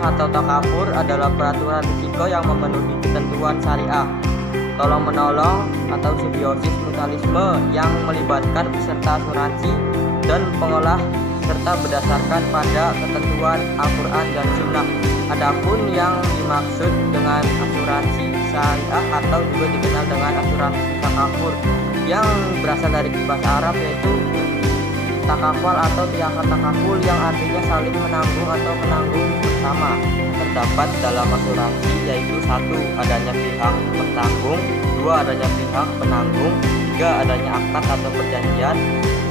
atau takaful adalah peraturan risiko yang memenuhi ketentuan syariah. Tolong-menolong atau simbiosis mutualisme yang melibatkan peserta asuransi dan pengolah serta berdasarkan pada ketentuan Al-Quran dan Sunnah. Adapun yang dimaksud dengan asuransi syariah atau juga dikenal dengan asuransi takaful yang berasal dari bahasa Arab yaitu takaful atau tiakat takaful yang artinya saling menanggung atau menanggung bersama. Terdapat dalam asuransi yaitu 1. Adanya pihak bertanggung, 2. Adanya pihak penanggung, 3. Adanya akad atau perjanjian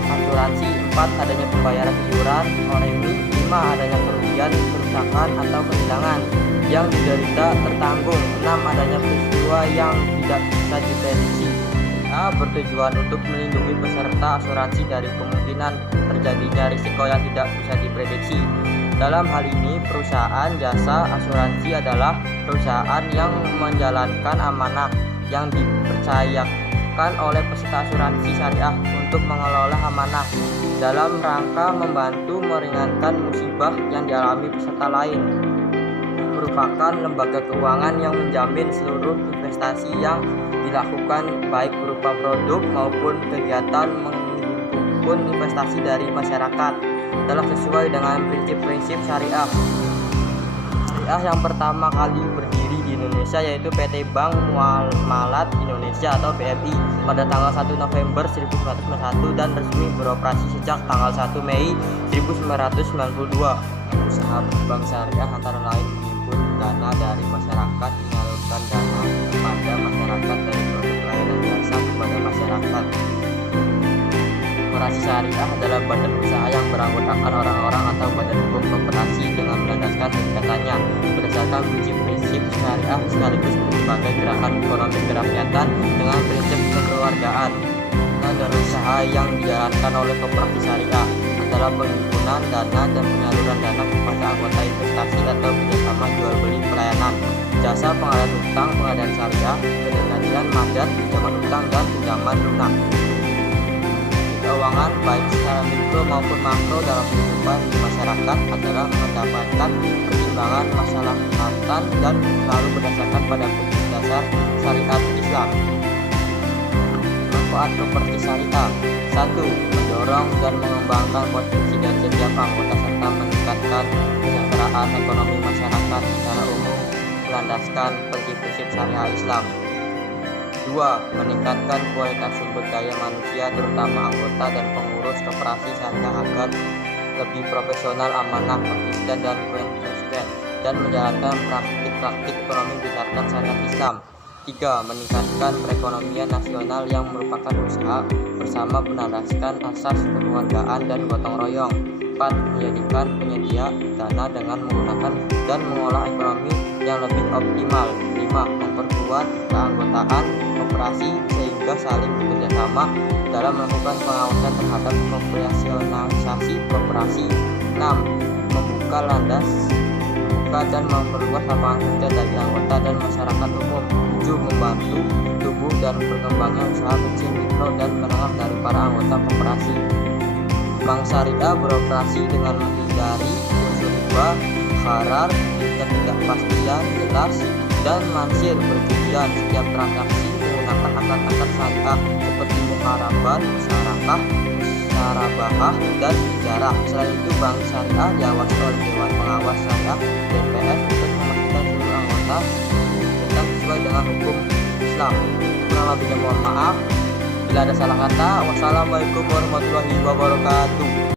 asuransi, 4. Adanya pembayaran iuran premi, 5. Adanya kerugian, kerusakan atau kehilangan yang diderita tertanggung, 6. Adanya peristiwa yang tidak bisa diprediksi. Bertujuan untuk melindungi peserta asuransi dari kemungkinan terjadinya risiko yang tidak bisa diprediksi. Dalam hal ini, perusahaan jasa asuransi adalah perusahaan yang menjalankan amanah yang dipercayakan oleh peserta asuransi syariah untuk mengelola amanah dalam rangka membantu meringankan musibah yang dialami peserta lain. Merupakan lembaga keuangan yang menjamin seluruh investasi yang dilakukan baik berupa produk maupun kegiatan maupun investasi dari masyarakat telah sesuai dengan prinsip-prinsip syariah. Syariah yang pertama kali berdiri di Indonesia yaitu PT Bank Muamalat Indonesia atau BMI pada tanggal 1 November 1991 dan resmi beroperasi sejak tanggal 1 Mei 1992. Usaha bank syariah antara lain menghimpun dana dari masyarakat, menyalurkan dana kepada masyarakat dari produk layanan jasa kepada masyarakat. Koperasi syariah adalah badan usaha yang beranggotakan orang-orang atau badan hukum koperasi dengan melandaskan tingkatannya berdasarkan prinsip-prinsip syariah sekaligus sebagai gerakan ekonomi kerakyatan dengan prinsip kekeluargaan. Dan usaha yang dijalankan oleh koperasi syariah adalah penghimpunan dana dan penyaluran dana kepada anggota investasi atau kerjasama jual beli pelayanan jasa pengadaan utang, pengadaan syariah, pengadaan mandat, pinjaman utang dan pinjaman lunak. Keuangan baik secara mikro maupun makro dalam kehidupan di masyarakat adalah mendapatkan pertimbangan masalah kesehatan dan selalu berdasarkan pada prinsip dasar syariat Islam. Manfaat properti syariah: 1. Mendorong dan mengembangkan potensi dari setiap anggota serta meningkatkan kesejahteraan ekonomi masyarakat secara umum melandaskan prinsip-prinsip syariah Islam. 2. Meningkatkan kualitas sumber daya manusia terutama anggota dan pengurus koperasi syariah agar lebih profesional, amanah, konsisten dan konsisten dan menjalankan praktik-praktik ekonomi berdasarkan syariat Islam. 3. Meningkatkan perekonomian nasional yang merupakan usaha bersama berlandaskan asas kekeluargaan dan gotong royong. 4. Menjadikan penyedia dana dengan menggunakan dan mengolah ekonomi yang lebih optimal. 5. Memperkuat keanggotaan koperasi sehingga saling bekerjasama dalam melakukan pengawasan terhadap operasionalisasi koperasi. 6. Membuka dan memperluas lapangan kerja bagi anggota dan masyarakat umum. 7. Membantu tumbuh dan berkembangnya usaha kecil, mikro dan menengah dari para anggota koperasi. Bank syariah beroperasi dengan menghindari unsur riba, gharar, ketidakpastian, jelas dan mansir bertujuan setiap transaksi menggunakan akad-akad syariah seperti muharabah, musyarakah, musarabahah dan ijarah. Selain itu, bank syariah diawasi oleh Dewan Pengawas Syariah (DPS) untuk memastikan seluruh anggota tetap sesuai dengan hukum Islam. Kurang lebihnya mohon maaf bila ada salah kata. Wassalamualaikum warahmatullahi wabarakatuh.